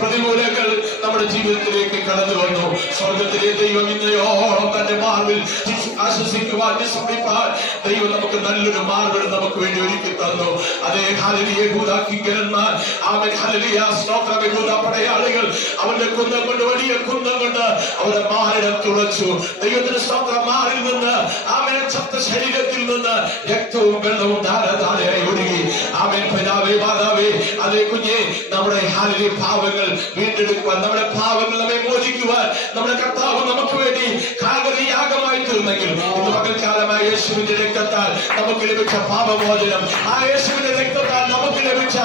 പ്രതികൂലങ്ങൾ നമ്മുടെ ജീവിതത്തിലേക്ക് കടന്നു വന്നു. സ്വർഗത്തിലെ ദൈവം ഇന്നയോളം തന്റെ മാർവിൽ ആശ്വസിക്കുവാൻ വിശ്രമിപ്പാൻ ദൈവം നമുക്ക് നല്ലൊരു മാർവിൽ നമുക്ക് വേണ്ടി ഒരുക്കി തന്നു. അതേ ഹല്ലേലൂയ. യഹൂദ കിങ്കരന്മാർ, ആമേൻ, ഹല്ലേലൂയ, സ്തോത്രം. യഹൂദ പടയാളികൾ അവന്റെ കുന്തം കൊണ്ട്, വലിയ കുന്തം കൊണ്ട് അവരുടെ മാറിടം തുളച്ചു. ദൈവത്തിന്റെ സ്തോത്രം. മാറിൽ നിന്ന്, ആമേൻ, ചത്ത ശരീരത്തിൽ നിന്ന് രക്തവും വെള്ളവും ധാരാധാരയായി ഒഴുകി. ആമേൻ. പിതാവേ, മാതാവേ, അതേ കുഞ്ഞെ, നമ്മുടെ ഹല്ലേലൂയ പാവങ്ങൾ വീണ്ടെടുക്കുവാൻ, നമ്മുടെ പാവങ്ങൾ നമ്മെ മോചിക്കുവാൻ നമ്മുടെ കർത്താവ് നമുക്ക് വേണ്ടി കാൽവരി യാഗമായി തീർന്നെങ്കിൽ ഇന്ന് പകൽക്കാലമായ യേശുവിന്റെ രക്തത്താൽ നമുക്ക് ലഭിച്ച പാപമോചനം, ആ യേശുവിന്റെ രക്തത്താൽ നമുക്ക് ലഭിച്ച